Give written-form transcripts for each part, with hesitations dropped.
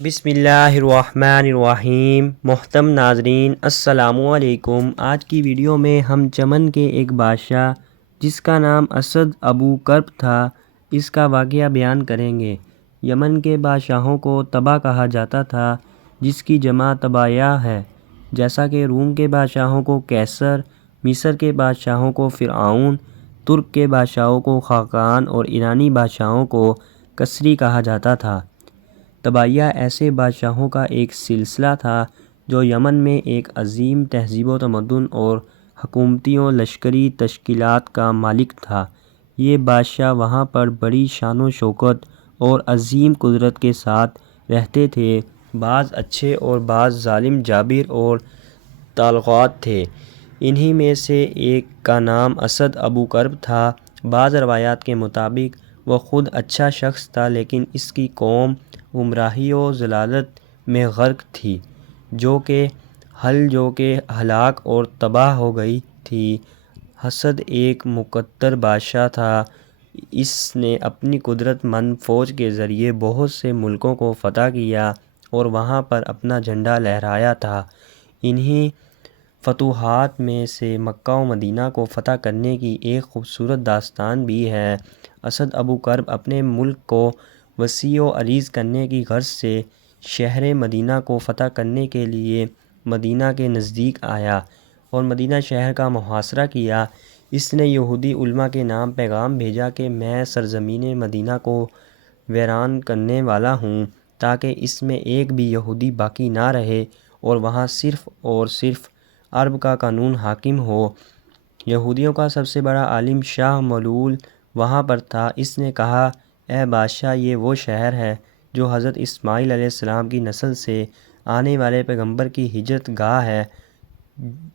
بسم اللہ الرحمن الرحیم۔ محترم ناظرین السلام علیکم۔ آج کی ویڈیو میں ہم چمن کے ایک بادشاہ جس کا نام اسد ابو کرب تھا اس کا واقعہ بیان کریں گے۔ یمن کے بادشاہوں کو تبا کہا جاتا تھا جس کی جمع طبایا ہے، جیسا کہ روم کے بادشاہوں کو قیصر، مصر کے بادشاہوں کو فرعون، ترک کے بادشاہوں کو خاقان اور ایرانی بادشاہوں کو کسری کہا جاتا تھا۔ طباعیہ ایسے بادشاہوں کا ایک سلسلہ تھا جو یمن میں ایک عظیم تہذیب و تمدن اور حکومتی و لشکری تشکیلات کا مالک تھا۔ یہ بادشاہ وہاں پر بڑی شان و شوکت اور عظیم قدرت کے ساتھ رہتے تھے۔ بعض اچھے اور بعض ظالم جابر اور طاغوت تھے۔ انہی میں سے ایک کا نام اسد ابو کرب تھا۔ بعض روایات کے مطابق وہ خود اچھا شخص تھا لیکن اس کی قوم گمراہی و ضلالت میں غرق تھی جو کہ ہلاک اور تباہ ہو گئی تھی۔ اسد ایک مقتدر بادشاہ تھا۔ اس نے اپنی قدرت مند فوج کے ذریعے بہت سے ملکوں کو فتح کیا اور وہاں پر اپنا جھنڈا لہرایا تھا۔ انہی فتوحات میں سے مکہ و مدینہ کو فتح کرنے کی ایک خوبصورت داستان بھی ہے۔ اسد ابو کرب اپنے ملک کو وسیع و عریض کرنے کی غرض سے شہر مدینہ کو فتح کرنے کے لیے مدینہ کے نزدیک آیا اور مدینہ شہر کا محاصرہ کیا۔ اس نے یہودی علماء کے نام پیغام بھیجا کہ میں سرزمین مدینہ کو ویران کرنے والا ہوں تاکہ اس میں ایک بھی یہودی باقی نہ رہے اور وہاں صرف اور صرف عرب کا قانون حاکم ہو۔ یہودیوں کا سب سے بڑا عالم شاہ ملعون وہاں پر تھا۔ اس نے کہا، اے بادشاہ، یہ وہ شہر ہے جو حضرت اسماعیل علیہ السلام کی نسل سے آنے والے پیغمبر کی ہجرت گاہ ہے،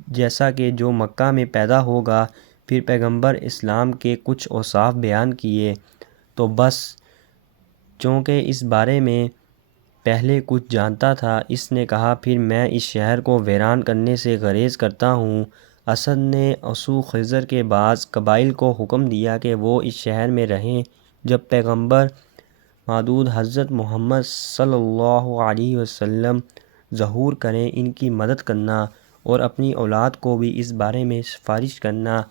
جیسا کہ جو مکہ میں پیدا ہوگا۔ پھر پیغمبر اسلام کے کچھ اوصاف بیان کیے تو بس چونکہ اس بارے میں پہلے کچھ جانتا تھا، اس نے کہا پھر میں اس شہر کو ویران کرنے سے گریز کرتا ہوں۔ اسد نے اسو خضر کے بعض قبائل کو حکم دیا کہ وہ اس شہر میں رہیں۔ جب پیغمبر مودود حضرت محمد صلی اللہ علیہ وسلم ظہور کریں، ان کی مدد کرنا اور اپنی اولاد کو بھی اس بارے میں سفارش کرنا،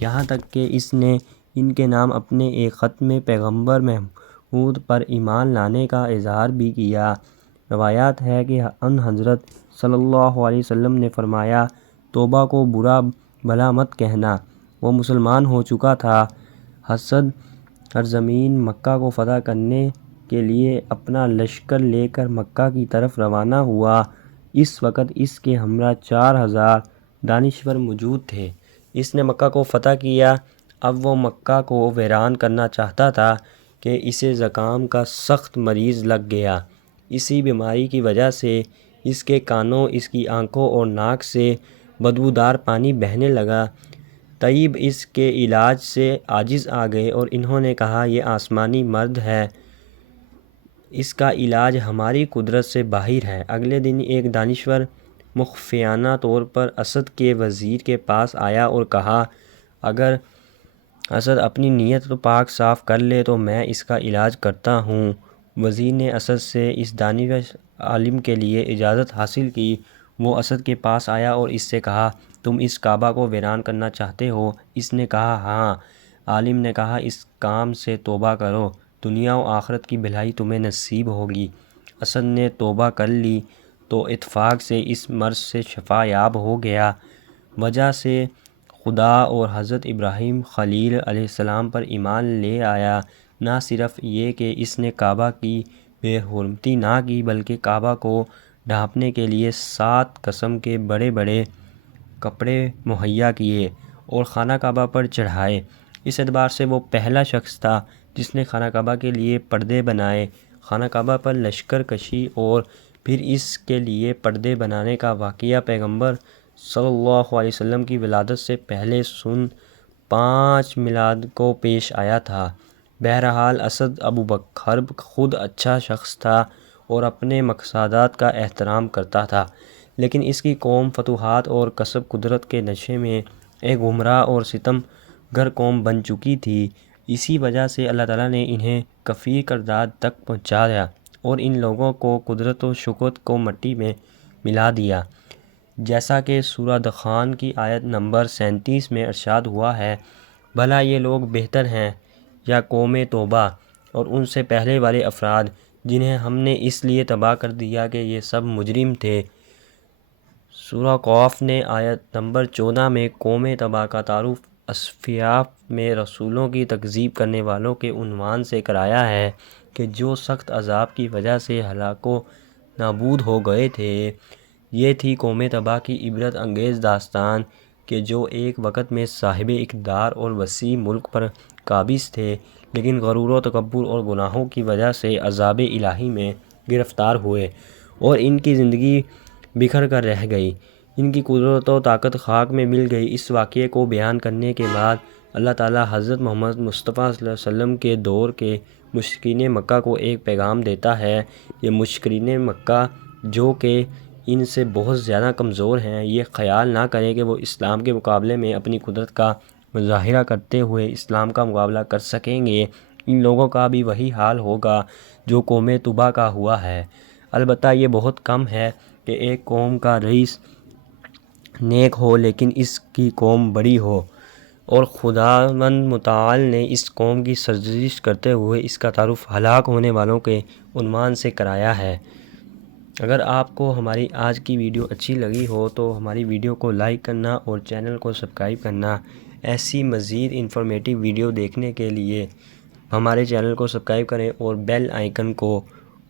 یہاں تک کہ اس نے ان کے نام اپنے ایک خط میں پیغمبر محمود پر ایمان لانے کا اظہار بھی کیا۔ روایات ہے کہ ان حضرت صلی اللہ علیہ وسلم نے فرمایا، توبہ کو برا بھلا مت کہنا، وہ مسلمان ہو چکا تھا۔ اسد سرزمین مکہ کو فتح کرنے کے لیے اپنا لشکر لے کر مکہ کی طرف روانہ ہوا۔ اس وقت اس کے ہمراہ 4000 دانشور موجود تھے۔ اس نے مکہ کو فتح کیا۔ اب وہ مکہ کو ویران کرنا چاہتا تھا کہ اسے زکام کا سخت مرض لگ گیا۔ اسی بیماری کی وجہ سے اس کے کانوں، اس کی آنکھوں اور ناک سے بدبودار پانی بہنے لگا۔ طبیب اس کے علاج سے عاجز آ گئے اور انہوں نے کہا، یہ آسمانی مرض ہے، اس کا علاج ہماری قدرت سے باہر ہے۔ اگلے دن ایک دانشور مخفیانہ طور پر اسد کے وزیر کے پاس آیا اور کہا، اگر اسد اپنی نیت پاک صاف کر لے تو میں اس کا علاج کرتا ہوں۔ وزیر نے اسد سے اس دانشور عالم کے لیے اجازت حاصل کی۔ وہ اسد کے پاس آیا اور اس سے کہا، تم اس کعبہ کو ویران کرنا چاہتے ہو؟ اس نے کہا، ہاں۔ عالم نے کہا، اس کام سے توبہ کرو، دنیا و آخرت کی بھلائی تمہیں نصیب ہوگی۔ اسد نے توبہ کر لی تو اتفاق سے اس مرض سے شفا یاب ہو گیا۔ وجہ سے خدا اور حضرت ابراہیم خلیل علیہ السلام پر ایمان لے آیا۔ نہ صرف یہ کہ اس نے کعبہ کی بے حرمتی نہ کی بلکہ کعبہ کو ڈھانپنے کے لیے 7 قسم کے بڑے بڑے کپڑے مہیا کیے اور خانہ کعبہ پر چڑھائے۔ اس اعتبار سے وہ پہلا شخص تھا جس نے خانہ کعبہ کے لیے پردے بنائے۔ خانہ کعبہ پر لشکر کشی اور پھر اس کے لیے پردے بنانے کا واقعہ پیغمبر صلی اللہ علیہ وسلم کی ولادت سے پہلے سن 5 میلاد کو پیش آیا تھا۔ بہرحال اسد ابو کرب خود اچھا شخص تھا اور اپنے مقصدات کا احترام کرتا تھا، لیکن اس کی قوم فتوحات اور کسب قدرت کے نشے میں ایک گمراہ اور ستم گر قوم بن چکی تھی۔ اسی وجہ سے اللہ تعالیٰ نے انہیں کفیر قرارداد تک پہنچایا اور ان لوگوں کو قدرت و شکوت کو مٹی میں ملا دیا، جیسا کہ سورہ دخان کی آیت نمبر 37 میں ارشاد ہوا ہے، بھلا یہ لوگ بہتر ہیں یا قوم توبہ اور ان سے پہلے والے افراد جنہیں ہم نے اس لیے تباہ کر دیا کہ یہ سب مجرم تھے۔ سورہ قاف نے آیت نمبر 14 میں قوم تباہ کا تعارف اصفیاف میں رسولوں کی تکذیب کرنے والوں کے عنوان سے کرایا ہے کہ جو سخت عذاب کی وجہ سے ہلاک و نابود ہو گئے تھے۔ یہ تھی قوم تباہ کی عبرت انگیز داستان کہ جو ایک وقت میں صاحب اقتدار اور وسیع ملک پر قابض تھے، لیکن غرور و تکبر اور گناہوں کی وجہ سے عذاب الہی میں گرفتار ہوئے اور ان کی زندگی بکھر کر رہ گئی، ان کی قدرت و طاقت خاک میں مل گئی۔ اس واقعے کو بیان کرنے کے بعد اللہ تعالیٰ حضرت محمد مصطفیٰ صلی اللہ علیہ وسلم کے دور کے مشرکین مکہ کو ایک پیغام دیتا ہے۔ یہ مشرکین مکہ جو کہ ان سے بہت زیادہ کمزور ہیں، یہ خیال نہ کریں کہ وہ اسلام کے مقابلے میں اپنی قدرت کا مظاہرہ کرتے ہوئے اسلام کا مقابلہ کر سکیں گے۔ ان لوگوں کا بھی وہی حال ہوگا جو قوم طوبہ کا ہوا ہے۔ البتہ یہ بہت کم ہے کہ ایک قوم کا رئیس نیک ہو لیکن اس کی قوم بری ہو، اور خداوند متعال نے اس قوم کی سرزنش کرتے ہوئے اس کا تعارف ہلاک ہونے والوں کے عنوان سے کرایا ہے۔ اگر آپ کو ہماری آج کی ویڈیو اچھی لگی ہو تو ہماری ویڈیو کو لائک کرنا اور چینل کو سبسکرائب کرنا۔ ایسی مزید انفارمیٹیو ویڈیو دیکھنے کے لیے ہمارے چینل کو سبسکرائب کریں اور بیل آئیکن کو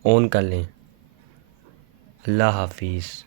آن کر لیں۔ اللہ حافظ۔